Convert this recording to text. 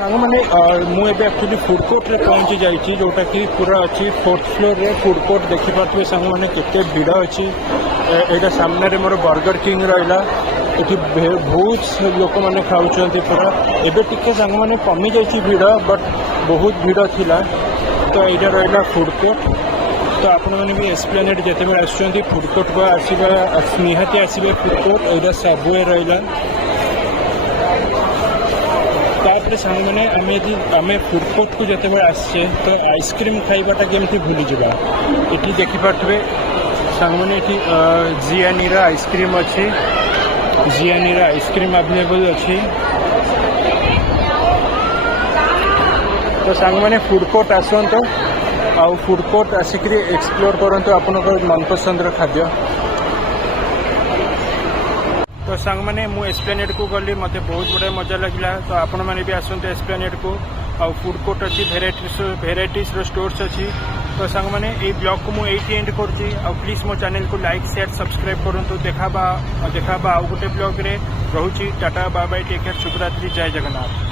सांग मैंने मुझे एक्चुअली फूड कोर्ट रे पहुंची जाइए जोटा कि पूरा अच्छी 4th फ्लोर रे फूड कोर्ट देखिपे सांग मैंने केते भिड़ अच्छी यहाँ सामने मोर बर्गर किंग रहा ये बहुत लोक मैंने खाऊँ पूरा एवं टी सांग मैंने कमी जाइए भिड़ बट बहुत भिड़ थिला तो यहाँ रहा फूड कोर्ट तो आपण मैंने भी एस्प्लेनेड जिते आसुँच फूड कोर्ट को आसवा निहाती आसवे फूड कोर्ट यहाँ सबवे रहा तापर सांग मैंने आम फूड कोर्ट को जिते आसचे तो आइसक्रीम खाइबाटा केमती भूली जावा ये देखिपे सांग मैंने ये जियानी आइसक्रीम अच्छी जियानी आइसक्रीम अवेलेबल अच्छी तो सांग मैंने फूड कोर्ट आसतु आउ फूड कोर्ट आसिक एक्सप्लोर करंतु आपन मनपसंद खाद्य तो सांग मैंने मु एस्प्लेनेड को गली मत बहुत बड़ा मजा लगे तो आपण मैंने भी आसतु एस्प्लेनेड को आउ फूड कोर्ट अच्छी भेराइटीज स्टोर्स अच्छी तो सांग मैंने ये ब्लॉग को मुझे एंड करुँची प्लीज मो चैनल को लाइक शेयर सब्सक्राइब करूँ देखा आउ गोटे ब्लॉग रे रोची tata bye bye take care शुभरात्रि जय जगन्नाथ।